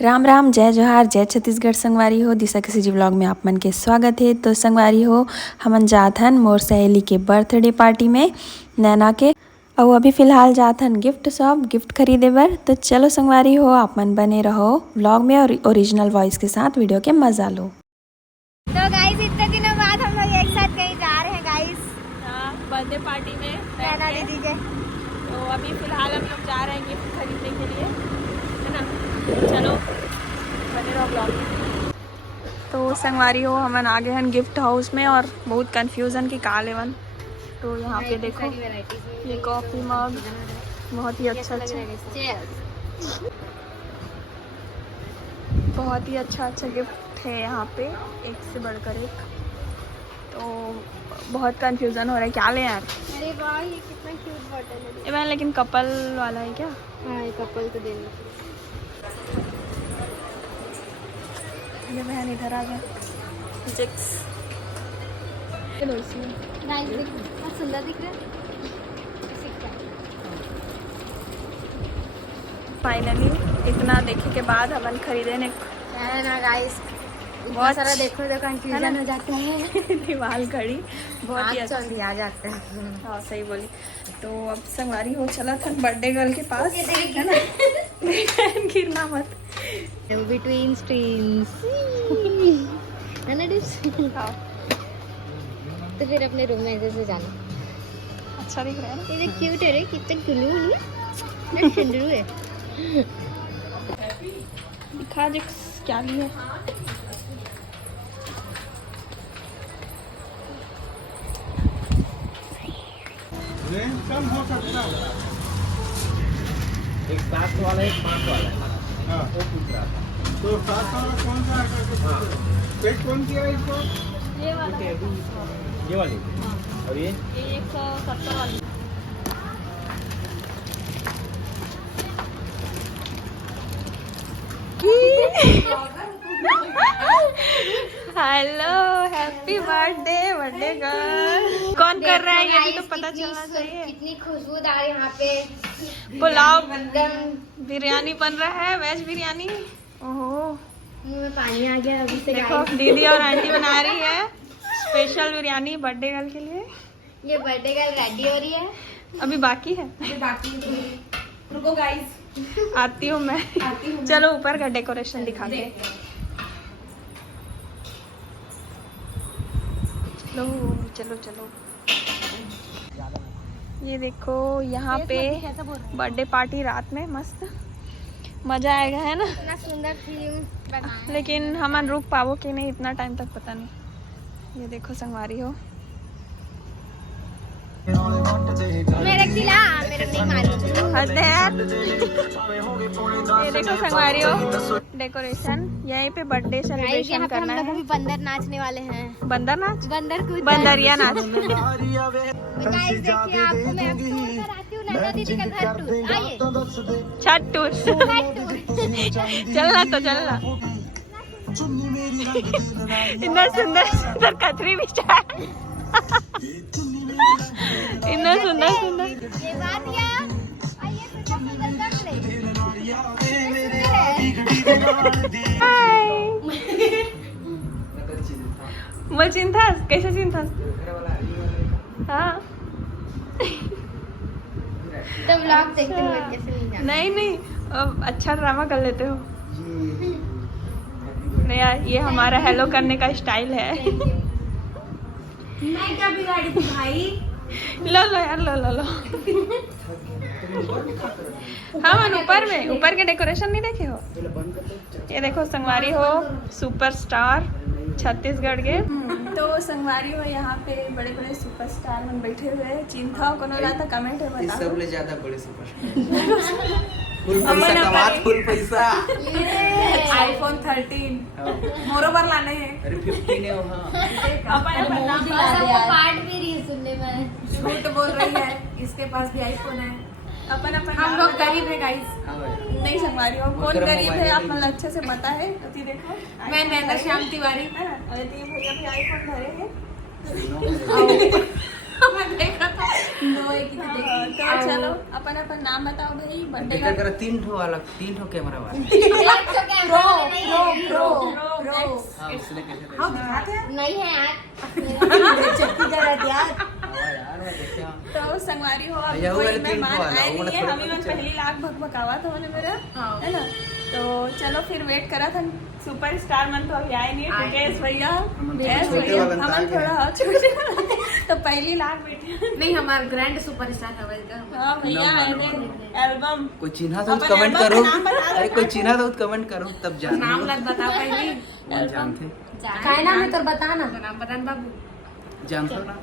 राम राम, जय जोहार, जय छत्तीसगढ़। संगवारी हो दिशा किसी जी व्लॉग में आप मन के स्वागत है। तो संगवारी हो हमन जात हन मोर सहेली के बर्थडे पार्टी में नैना के, और अभी फिलहाल जात हन गिफ्ट शॉप गिफ्ट खरीदे बर। तो चलो संगवारी हो आप मन बने रहो व्लॉग में और ओरिजिनल वॉइस के साथ वीडियो के मजा लो। तो गाइस इतने दिनों बाद हम लोग एक साथ कहीं जा रहे हैं गाइस, बर्थडे पार्टी में नैना दीदी के। तो अभी फिलहाल हम लोग जा रहे हैं गिफ्ट खरीदने के लिए, है ना। चलो बने रहो ब्लॉग में। तो संगवारी हो हमन आगे हन गिफ्ट हाउस में और बहुत कन्फ्यूजन की का लेवन। तो यहाँ पे देखो ये कॉफ़ी मग बहुत ही अच्छा बहुत ही अच्छा गिफ्ट है यहाँ पे, एक से बढ़कर एक। तो बहुत कंफ्यूजन हो रहा है क्या ले यार। अरे वाह ये कितना क्यूट बॉटल है। लेकिन कपल वाला है क्या? हाँ ये कपल को देना। ये बहन इधर आ गया। नाइस दिख बहुत सुंदर दिख रहा है। फाइनली इतना देखे के बाद हमन खरीदे ने है ना गाइस, बहुत सारा देखो तो कंफ्यूजन हो जाता है। दीवार घड़ी बहुत ही अच्छा आ जाता है। हाँ सही बोली। तो अब संगवारी हो चला था बर्थडे गर्ल के पास, है ना। गिरना मत। बिटवीन स्ट्रीम्स है ना डिप्स। हाँ तो फिर अपने रूम में ऐसे से जाना। अच्छा दिख रहा है ना। ये क्यूट है रे, कितना गुलू नहीं सुंदरू है। दिखा जो क्या लिए। कम हो सकता है। एक 7 वाला एक 5 वाला है। हाँ वो पूछ रहा था। तो 7 वाला कौन सा है? एक कौन सी है इसको? ये वाला है। ये वाली और ये 170 वाली। Hello happy birthday girl. कौन कर रहा है ये भी तो पता चलना चाहिए। कितनी खुशबूदार यहाँ पे पुलाव एकदम बिरयानी बन रहा है, वेज बिरयानी। ओहो मुंह में पानी आ गया अभी से। देखो दीदी और आंटी बना रही है स्पेशल बिरयानी बर्थडे गर्ल के लिए। ये बर्थडे गर्ल रेडी हो रही है। अभी बाकी है। रुको गाइस, आती हूँ मैं। चलो ऊपर का डेकोरेशन दिखा दे। चलो चलो ये देखो यहाँ पे बर्थडे पार्टी रात में मस्त मजा आएगा, है ना। इतना सुंदर थीम। लेकिन हम रुक पाओ कि नहीं इतना टाइम तक पता नहीं। ये देखो संगवारी हो मेरे खिला मेरे नहीं मालूम। ये देखो संगवारी हो डेकोरेशन। यहीं पे बर्थडे सेलिब्रेशन यहाँ पे हम करना लोग है। अभी बंदर नाचने वाले हैं। बंदर नाच, बंदर कूद बंदरिया नाच। गाइस देखिए आपको मैं छोड़कर आती हूँ नैना दीदी का घर टूर। आइए छठ टूर। चलना तो चलना। इतना सुंदर सुंदर कचरी बिछा है। इतना सुंदर सुंदर। ये बात या आइए सुंदर मैं चिंता कैसे चिंता। हाँ तो व्लॉग देखते हुए कैसे नहीं जाना। नहीं अब अच्छा ड्रामा कर लेते हो। नहीं यार ये हमारा हेलो करने का स्टाइल है। मैं क्या बिगाड़ी थी भाई। लो यार लो। हाँ मन ऊपर के डेकोरेशन नहीं देखे हो। ये देखो संगवारी हो सुपरस्टार छत्तीसगढ़ के। तो संगवारी हो यहाँ पे बड़े बड़े सुपरस्टार मन बैठे हुए हैं। चिंता कोनो रहता कमेंट है बता। सबले ज्यादा बड़े सुपर फुल पैसा कमात फुल पैसा। आईफोन 13 मोरो पर लाने हैं। अरे 15 है वहाँ। अपन नाम पार्ट भी रही है सुनने में। झूठ बोल रही है, इसके पास भी आईफोन है। अपन हम लोग गरीब है गाइस। नहीं संगवारी हो कौन गरीब है आप मतलब अच्छे से पता है। अति देखो मैं नैना श्याम तिवारी। अरे भैया भी आईफोन धरे हैं। तो चलो अपन अपन नाम बताओ भाई बर्थडे का। कर 3 ठो वाला 3 ठो कैमरा वाला। हाँ उसने कैसे दे नहीं है यार यार मैं देखते हैं। तो संगवारी हो अब भैया, वो कोई वाले 3 मेहमान ठो वाला, आए वो नहीं है, वाला हम ही थोड़ा मन चल। पहली लाख भगभगावा था मैंने मेरा हाँ। है ना। तो चलो फिर वेट करा था सुपरस्टार मन तो अभी आए नहीं है आए मुकेश भैया छोटे भैया वाला हमन था थोड़ा हाँ, छोटे वाले। तो पहली लाख बेटी नहीं हमारा ग्रैंड सुपरस्टार है वैसे हाँ भैया No, no, आए no, ने एल्बम कोई चिन्हा तो अपन कमेंट एल्बम करो। का नाम बता दो। अरे कोई चिन्हा तो कमेंट करो तब जान। नाम लग बता पहले कौन जानते काय नाम है तो बता ना नाम बता बाबू जानते हो ना।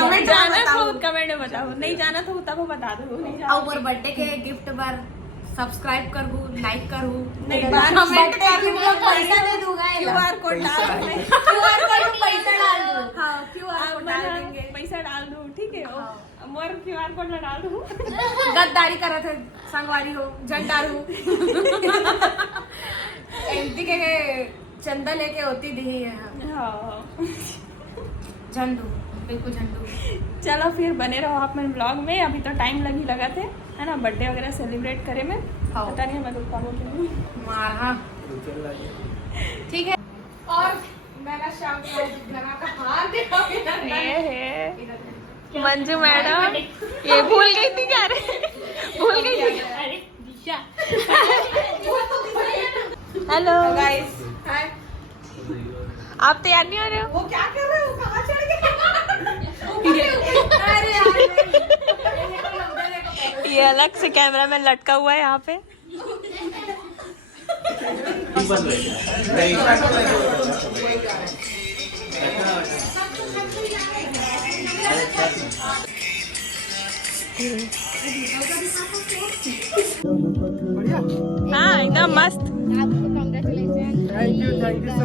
कमेंट जाना तो कमेंट में बताओ नहीं जाना तो तब बता दो नहीं जाना और बर्थडे के गिफ्ट बार सब्सक्राइब करू लाइक करू नहीं, कमेंट बार- कर पैसा दे दूंगा क्यूआर कोड डाल पैसा देंगे। क्यूआर कोड पैसा डाल दो हाँ क्यूआर कोड डाल देंगे पैसा डाल दूँ ठीक है मोर क्यूआर कोड ना डाल दूँ गद्दारी करा थे संगवारी हो झंडा रू एमपी के चंदा लेके होती दी है हाँ झंडू बिल्कुल झंडू चलो फिर बने रहो आप मेरे ब्लॉग में अभी तो टाइम लगी लगा थे है ना बर्थडे वगैरह सेलिब्रेट करे में हाँ। पता नहीं मैं रुका बोल रही हूँ मारा ठीक है और मेरा शाम का लगा का हार देखोगे ना ये मंजू मैडम ये भूल गई थी क्या रे भूल गई थी अरे दिशा हेलो गाइस हाय आप तैयार नहीं हो रहे हो वो क्या कर रहे हो कहाँ चढ़ गए अरे यार ये अलग से कैमरा में लटका हुआ है यहाँ पे हाँ एकदम मस्त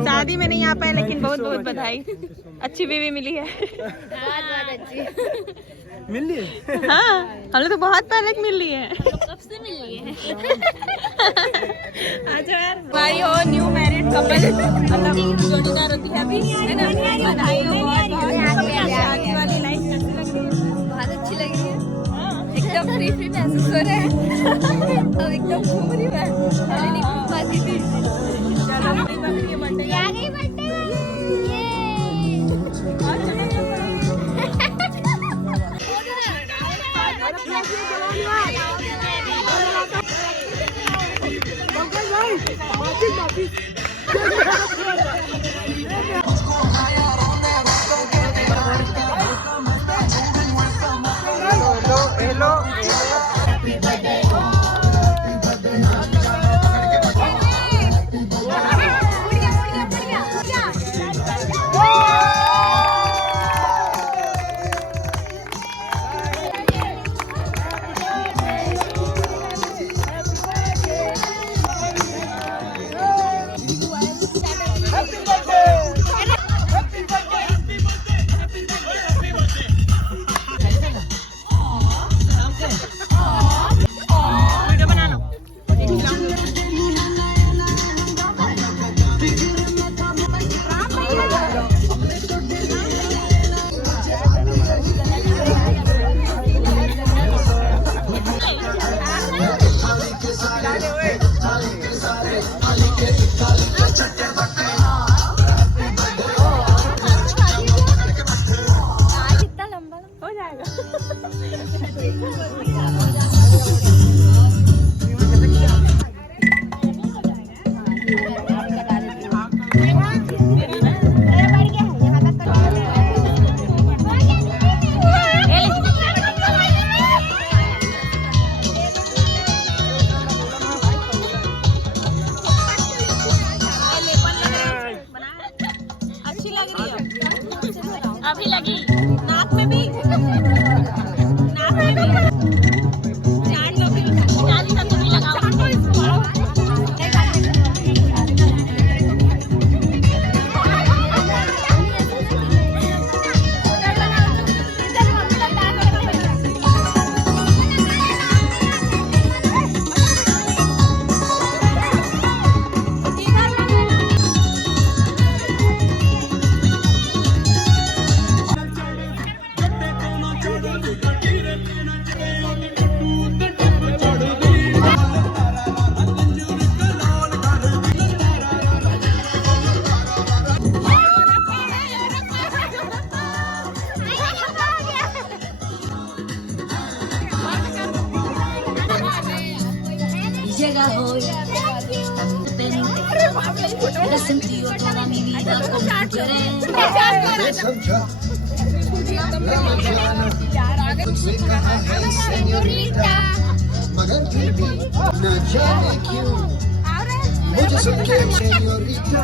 शादी में नहीं आ पाए लेकिन बहुत बहुत बधाई अच्छी बीवी मिली है मिल ली हाँ हम लोग तो बहुत पहले मिल ली है कब से मिल रही है आज यार भाई हो न्यू मैरिड कपल मतलब जोड़ीदार होती है अभी है ना बधाई हो बहुत बहुत शादी वाली लाइफ कैसी लग रही है बहुत अच्छी लग रही है हाँ। एकदम फ्री फ्री महसूस हो रहा है अब एकदम घूम रही मैं पहले नहीं घूम पाती थी चलो अपनी बहन के बर्थडे आ गई बर्थडे वीडियो बना लो कितना लंबा हो जाएगा अच्छी लग रही है अभी लगी नाक में भी नाक में भी जान लो फिर जान का तुम लगाओ मगर फिर भी न जाने क्यों मुझे सबके सेñorita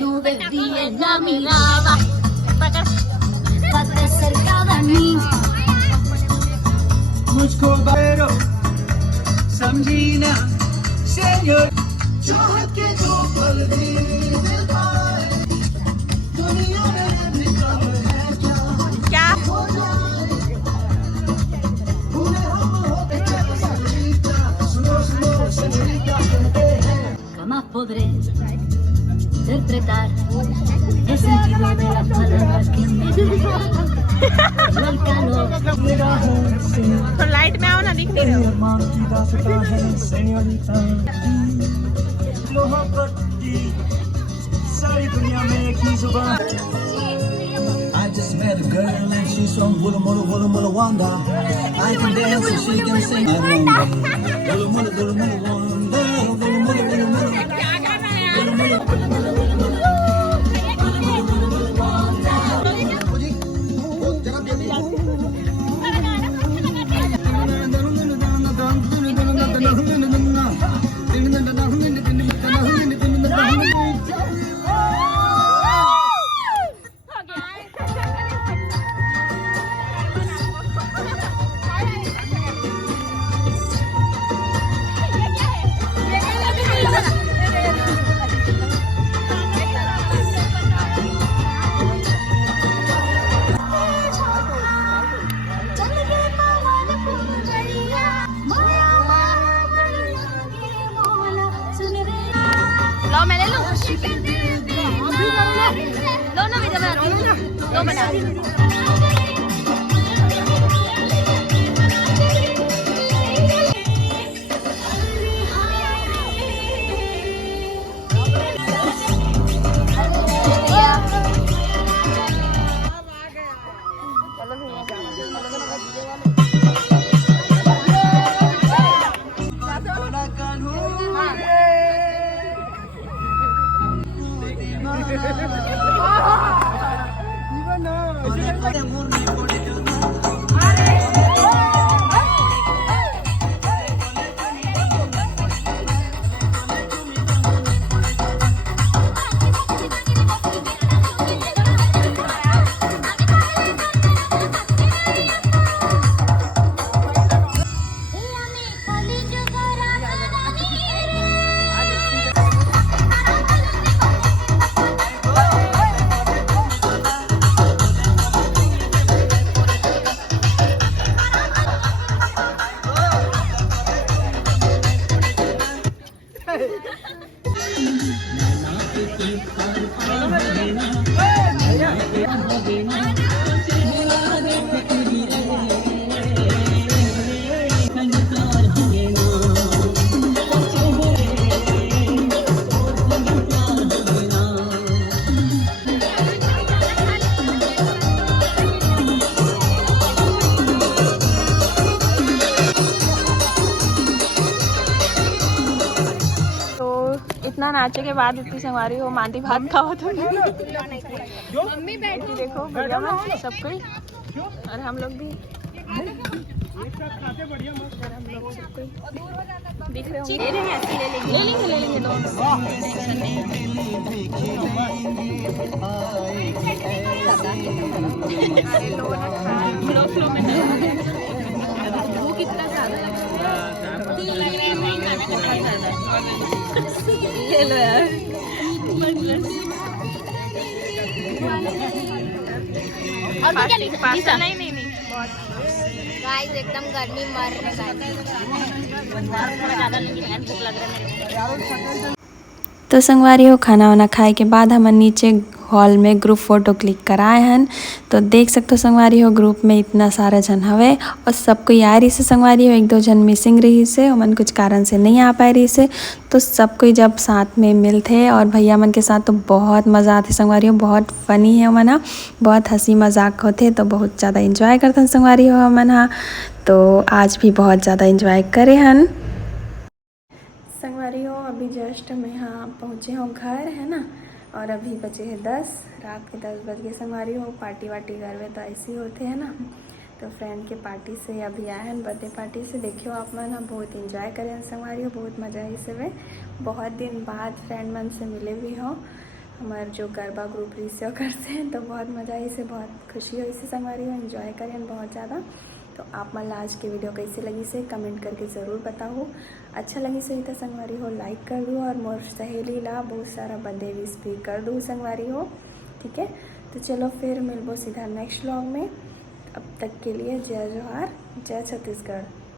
Nubes vi en la mirada para cerca de mí. मुझको बैरो समझी ना सेñor चाहत के जो पल भी मिल पाए दुनिया में निकल है क्या हो जाए भूले हम होते señorita सुनो सुनो señorita कहते हैं Jamás podré interpretar el sentido de las palabras que me dijo el calor तो लाइट में आओ ना, दिख नहीं रहा। अरमान की दास्तां है señorita मोहब्बत की सारी दुनिया में एक ही जुबान I just met a girl and she's from Woola Moola Woola Moola Wanda. I can dance and she can sing. I wonder. Woola Moola Woola Moola Wanda. Woola Moola Woola Moola. Woola Moola Woola Moola Wanda. लो मैं ले लूं। लो ना video बना लो, लो बना। इतना नाचे के बाद इतनी संवारी हो मांदी भात खाओ तो मम्मी बैठी देखो भैया मन सब कोई और हम लोग भी दिख रहे होंगे। ले लेंगे दोनों भूख इतना ज्यादा लग रहा है हेलो यार पास्ता नहीं गाइस एकदम गर्मी मर रहा। तो संगवारी हो खाना वाना खाए के बाद हम नीचे हॉल में ग्रुप फ़ोटो क्लिक कराए हैं। तो देख सकते हो संगवारी हो ग्रुप में इतना सारा जन हवे और सबको आ रही से संगवारी हो, एक दो जन मिसिंग रही से और मन कुछ कारण से नहीं आ पाए रही से। तो सब कोई जब साथ में मिलते और भैया मन के साथ तो बहुत मज़ा आते संगवारी हो, बहुत फ़नी है मना, बहुत हंसी मजाक होते तो बहुत ज़्यादा इंजॉय करते हैं संगवारी हो मना। तो आज भी बहुत ज़्यादा इंजॉय करे हन संगवारी हो। अभी अभी जस्ट मैं यहाँ पहुँचे हूँ घर, है ना। और अभी बजे हैं 10, रात के 10 बज गए संगवारी हो। पार्टी वार्टी घर में तो ऐसे ही होते हैं ना। तो फ्रेंड के पार्टी से अभी आए हैं, बर्थडे पार्टी से। देखियो आप मन बहुत इंजॉय करें संगवारी हो, बहुत मज़ा आई से वे। बहुत दिन बाद फ्रेंड मन से मिले भी हो, हमारे जो गरबा ग्रुप रिसीव करते हैं। तो बहुत मज़ा आई से, बहुत खुशी हुई से संगवारी हो, इंजॉय करें बहुत ज़्यादा। तो आप मन आज की वीडियो कैसी लगी से कमेंट करके ज़रूर बताओ। अच्छा लगी सही तो संगवारी हो लाइक कर दो, और मोर सहेली ला बहुत सारा बर्थडे विश भी कर दो संगवारी हो, ठीक है। तो चलो फिर मिलबो सीधा नेक्स्ट व्लॉग में। अब तक के लिए जय जोहार, जय छत्तीसगढ़।